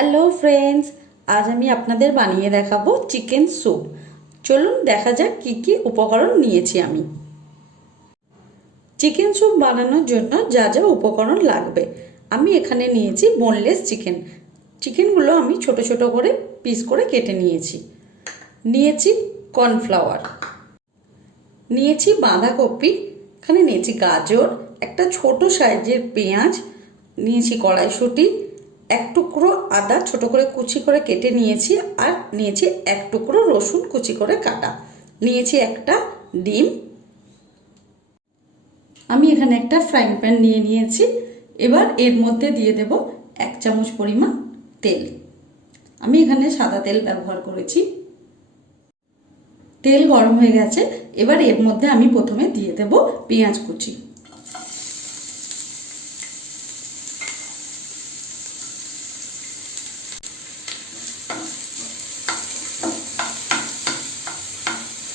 Hello friends, আজ আমি আপনাদের বানিয়ে দেখাবো চিকেন স্যুপ। চলুন দেখা যাক কি কি উপকরণ নিয়েছি আমি। চিকেন স্যুপ বানানোর জন্য যা যা উপকরণ লাগবে, আমি এখানে নিয়েছি বোনলেস চিকেন। চিকেনগুলো আমি ছোট ছোট করে পিস করে কেটে নিয়েছি কর্নফ্লাওয়ার, নিয়েছি বাঁধাকপি, এখানে নিয়েছি গাজর, একটা ছোট সাইজের পেঁয়াজ, নিয়েছি কড়াইশুঁটি, এক টুকরো আদা ছোট করে কুচি করে কেটে নিয়েছি, আর নিয়েছি এক টুকরো রসুন কুচি করে কাটা, নিয়েছি একটা ডিম। আমি এখানে একটা ফ্রাইং প্যান নিয়েছি। এবার এর মধ্যে দিয়ে দেব 1 চামচ পরিমাণ তেল। আমি এখানে সাদা তেল ব্যবহার করেছি। তেল গরম হয়ে গেছে, এবার এর মধ্যে আমি প্রথমে দিয়ে দেব পেঁয়াজ কুচি।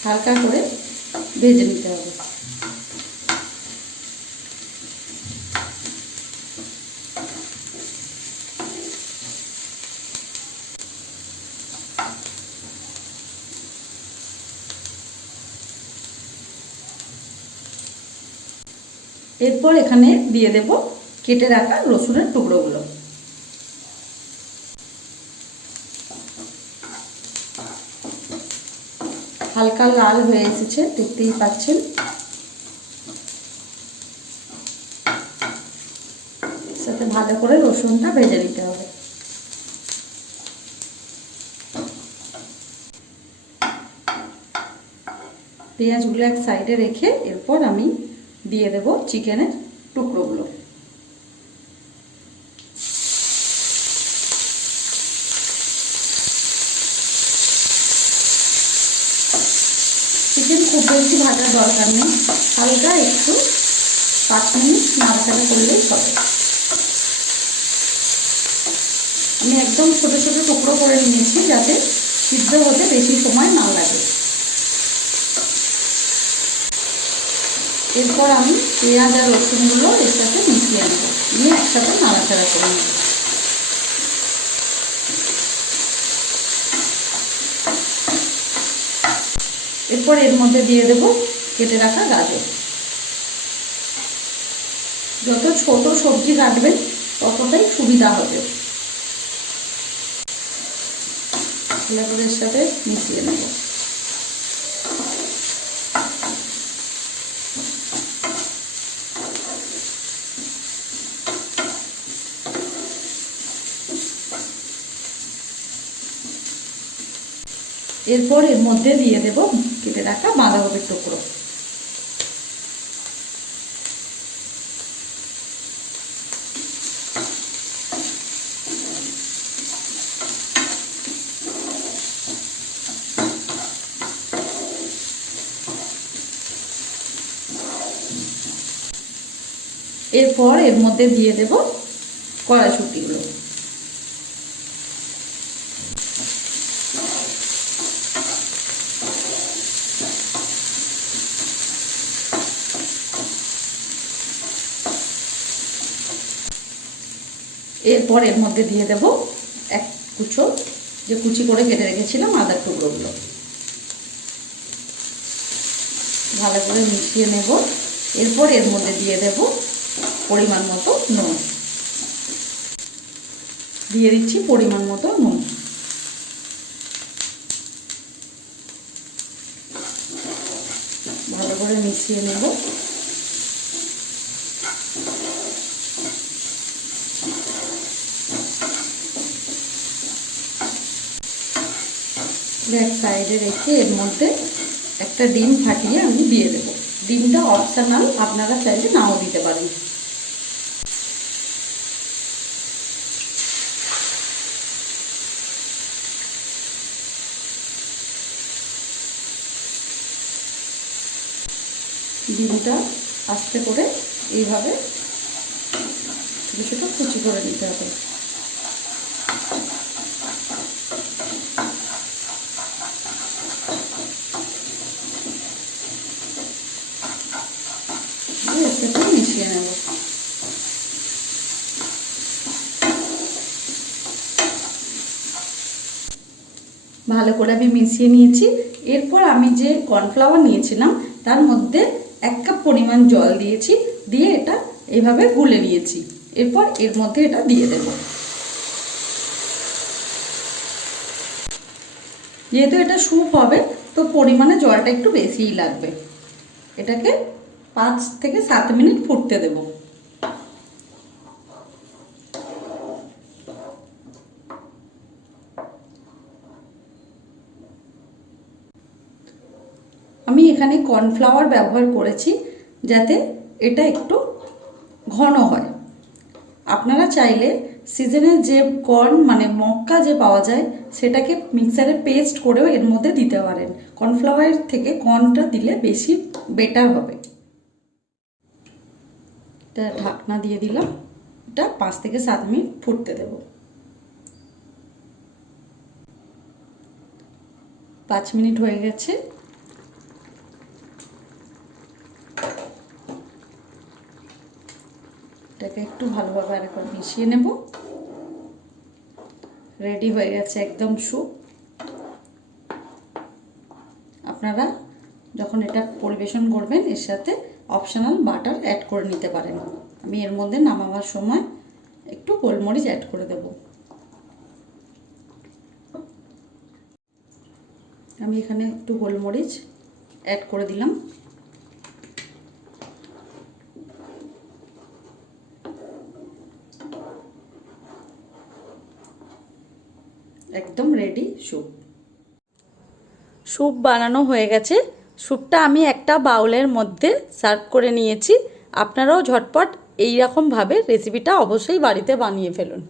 হালকা করে ভেজে নিতে হবে। এরপর এখানে দিয়ে দেব কেটে রাখা রসুনের টুকরোগুলো। হালকা লাল হয়ে এসেছে, দেখতেই পাচ্ছেন। সাথে ভালো করে রসুনটা ভেজে নিতে হবে। পেঁয়াজগুলো এক সাইডে রেখে এরপর আমি দিয়ে দেব চিকেনের টুকরোগুলো। চিকেন খুব বেশি ভাজার দরকার নেই, হালকা একটু 5 মিনিট নাড়াচাড়া করলেই হবে। আমি একদম ছোট ছোট টুকরো করে নিয়েছি যাতে সিদ্ধ হতে বেশি সময় না লাগে। এরপর আমি পেঁয়াজ আর রসুনগুলো এর সাথে মিশিয়ে নেব, নিয়ে একসাথে নাড়াচাড়া করে নেব। এরপর এর মধ্যে দিয়ে দেব কেটে রাখা গাজর। যত ছোট সবজি কাটবেন ততটাই সুবিধা হবে। গাজরের সাথে মিশিয়ে নেব। এরপর এর মধ্যে দিয়ে দেব কেটে রাখা বাঁধাকপির টুকরো। এরপর এর মধ্যে দিয়ে দেব কড়াইশুঁটিগুলো। এরপর এর মধ্যে দিয়ে দেব এক কুচো যে কুচি করে কেটে রেখেছিলাম আদার টুকরোগুলো। ভালো করে মিশিয়ে নেব। এরপর এর মধ্যে দিয়ে দেব পরিমাণ মতো নুন। দিয়ে দিচ্ছি পরিমাণ মতো নুন। ভালো করে মিশিয়ে নেব। এক সাইডে রেখে এর মধ্যে একটা ডিম ফাটিয়ে আমি দিয়ে দেব। ডিমটা অপশনাল, আপনারা চাইলে নাও দিতে পারেন। ডিমটা আস্তে করে এইভাবে ছোটো ছোটো কুচি করে নিতে হবে। মিশিয়ে নেব। ভালো করে আমি মিশিয়ে নিয়েছি। এরপর আমি যে কর্নফ্লাওয়ার নিয়েছিলাম তার মধ্যে 1 কাপ পরিমাণ জল দিয়েছি, দিয়ে এটা এইভাবে গুলে নিয়েছি। এরপর এর মধ্যে এটা দিয়ে দেব। যেহেতু এটা স্যুপ হবে তো পরিমাণে জলটা একটু বেশিই লাগবে। এটাকে 5 থেকে 7 মিনিট ফুটতে দেব। আমি এখানে কর্নফ্লাওয়ার ব্যবহার করেছি যাতে এটা একটু ঘন হয়। আপনারা চাইলে সিজনের যে কর্ন মানে মক্কা যে পাওয়া যায় সেটাকে মিক্সারে পেস্ট করেও এর মধ্যে দিতে পারেন। কর্নফ্লাওয়ারের থেকে কর্নটা দিলে বেশি বেটার হবে। এটা ঢাকনা দিয়ে দিলাম, এটা 5 থেকে 7 মিনিট ফুটতে দেব। 5 মিনিট হয়ে গেছে। এটাকে একটু ভালোভাবে আরেকবার মিশিয়ে নেব। রেডি হয়ে গেছে একদম স্যুপ। আপনারা যখন এটা পরিবেশন করবেন এর সাথে অপশনাল বাটার অ্যাড করে নিতে পারেন। আমি এর মধ্যে নামাবার সময় একটু গোলমরিচ অ্যাড করে দেব। আমি এখানে একটু গোলমরিচ অ্যাড করে দিলাম। একদম রেডি স্যুপ। স্যুপ বানানো হয়ে গেছে। স্যুপটা আমি একটা বাউলের মধ্যে সার্ভ করে নিয়েছি। আপনারাও ঝটপট এই রকমভাবে রেসিপিটা অবশ্যই বাড়িতে বানিয়ে ফেলুন।